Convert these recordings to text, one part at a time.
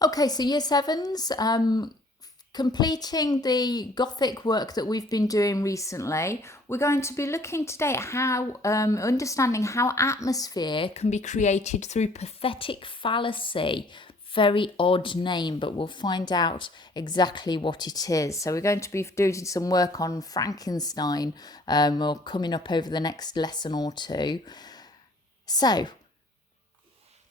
Okay, so year sevens, completing the Gothic work that we've been doing recently, we're going to be looking today at how, understanding how atmosphere can be created through pathetic fallacy. Very odd name, but we'll find out exactly what it is. So we're going to be doing some work on Frankenstein, or coming up over the next lesson or two. So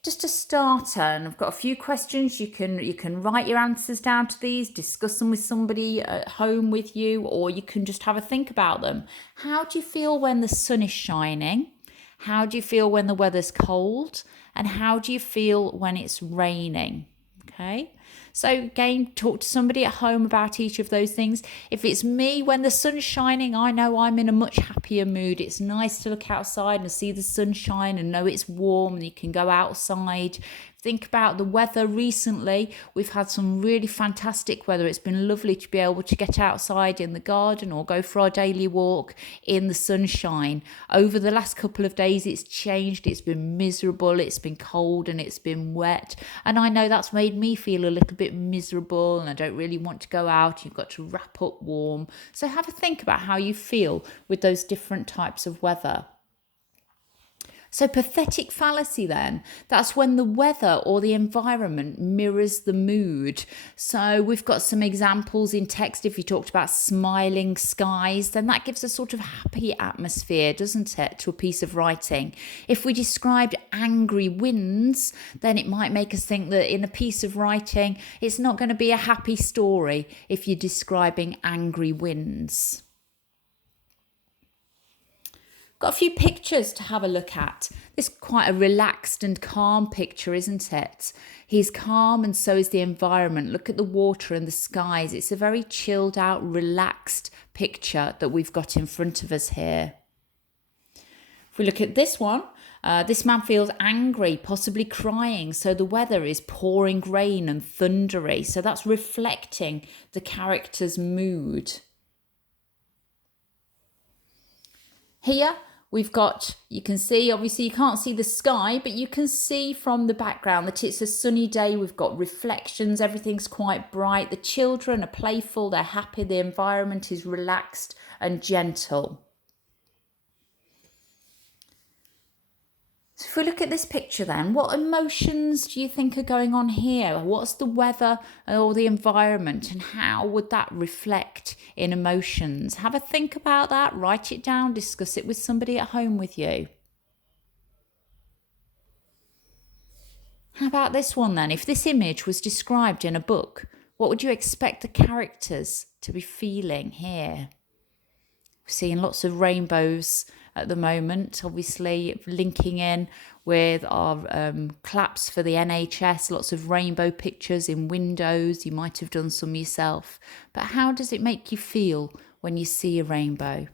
just a starter, and I've got a few questions. You can write your answers down to these, discuss them with somebody at home with you, or you can just have a think about them. How do you feel when the sun is shining? How do you feel when the weather's cold? And how do you feel when it's raining? Okay. So again, talk to somebody at home about each of those things. If it's me, when the sun's shining, I know I'm in a much happier mood. It's nice to look outside and see the sunshine and know it's warm and you can go outside. Think about the weather recently. We've had some really fantastic weather. It's been lovely to be able to get outside in the garden or go for our daily walk in the sunshine. Over the last couple of days, it's changed. It's been miserable. It's been cold and it's been wet. And I know that's made me feel a little bit miserable and I don't really want to go out. You've got to wrap up warm. So have a think about how you feel with those different types of weather. So pathetic fallacy then, that's when the weather or the environment mirrors the mood. So we've got some examples in text. If you talked about smiling skies, then that gives a sort of happy atmosphere, doesn't it, to a piece of writing. If we described angry winds, then it might make us think that in a piece of writing, it's not going to be a happy story if you're describing angry winds. Got a few pictures to have a look at. This is quite a relaxed and calm picture, isn't it? He's calm and so is the environment. Look at the water and the skies. It's a very chilled out, relaxed picture that we've got in front of us here. If we look at this one, this man feels angry, possibly crying. So the weather is pouring rain and thundery. So that's reflecting the character's mood. Here, we've got, you can see, obviously you can't see the sky, but you can see from the background that it's a sunny day. We've got reflections, everything's quite bright. The children are playful, they're happy, the environment is relaxed and gentle. So if we look at this picture then, what emotions do you think are going on here? What's the weather or the environment and how would that reflect in emotions? Have a think about that, write it down, discuss it with somebody at home with you. How about this one then? If this image was described in a book, what would you expect the characters to be feeling here? We're seeing lots of rainbows at the moment, obviously linking in with our claps for the NHS, lots of rainbow pictures in windows. You might have done some yourself. But how does it make you feel when you see a rainbow?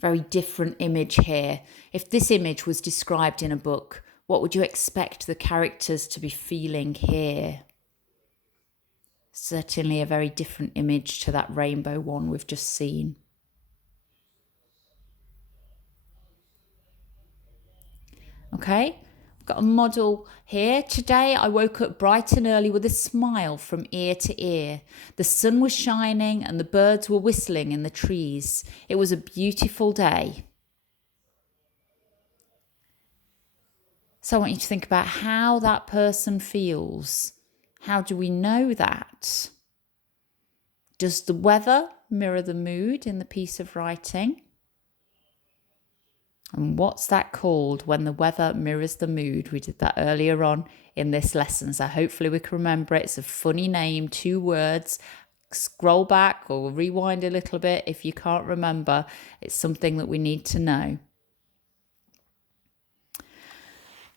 Very different image here. If this image was described in a book, what would you expect the characters to be feeling here? Certainly a very different image to that rainbow one we've just seen. Okay, I've got a model here. Today I woke up bright and early with a smile from ear to ear. The sun was shining and the birds were whistling in the trees. It was a beautiful day. So I want you to think about how that person feels. How do we know that? Does the weather mirror the mood in the piece of writing? And what's that called when the weather mirrors the mood? We did that earlier on in this lesson, so hopefully we can remember it. It's a funny name, 2 words. Scroll back or rewind a little bit if you can't remember. It's something that we need to know.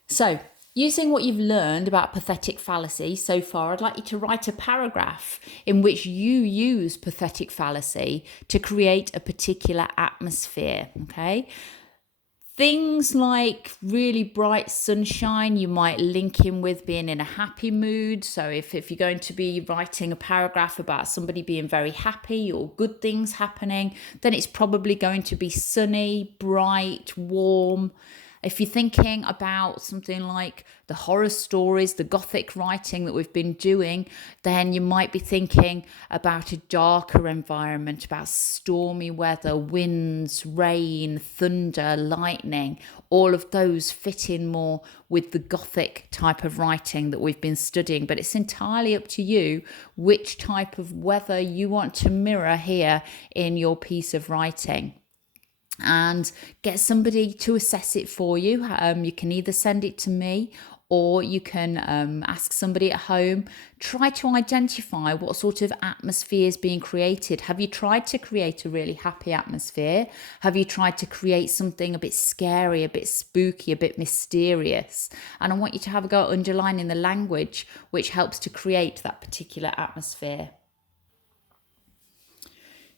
So, using what you've learned about pathetic fallacy so far, I'd like you to write a paragraph in which you use pathetic fallacy to create a particular atmosphere, okay? Things like really bright sunshine, you might link in with being in a happy mood. So if you're going to be writing a paragraph about somebody being very happy or good things happening, then it's probably going to be sunny, bright, warm. If you're thinking about something like the horror stories, the gothic writing that we've been doing, then you might be thinking about a darker environment, about stormy weather, winds, rain, thunder, lightning. All of those fit in more with the gothic type of writing that we've been studying. But it's entirely up to you which type of weather you want to mirror here in your piece of writing, and get somebody to assess it for you. You can either send it to me, or you can ask somebody at home. Try to identify what sort of atmosphere is being created. Have you tried to create a really happy atmosphere? Have you tried to create something a bit scary, a bit spooky, a bit mysterious? And I want you to have a go at underlining the language which helps to create that particular atmosphere.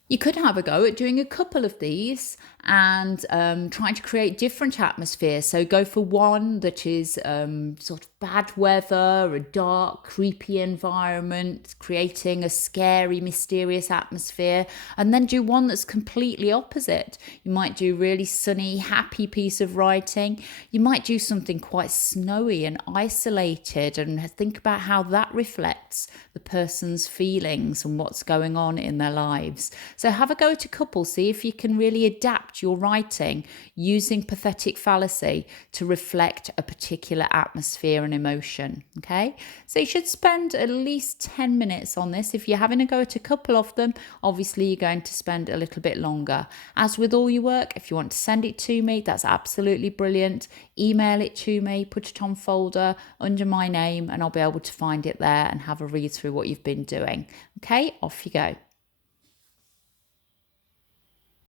You could have a go at doing a couple of these and trying to create different atmospheres. So go for one that is sort of bad weather, a dark, creepy environment, creating a scary, mysterious atmosphere, and then do one that's completely opposite. You might do really sunny, happy piece of writing. You might do something quite snowy and isolated, and think about how that reflects the person's feelings and what's going on in their lives. So have a go at a couple, see if you can really adapt your writing using pathetic fallacy to reflect a particular atmosphere and emotion. Okay, so you should spend at least 10 minutes on this. If you're having a go at a couple of them, obviously you're going to spend a little bit longer. As with all your work, if you want to send it to me, that's absolutely brilliant. Email it to me, put it on folder under my name, and I'll be able to find it there and have a read through what you've been doing. Okay, off you go.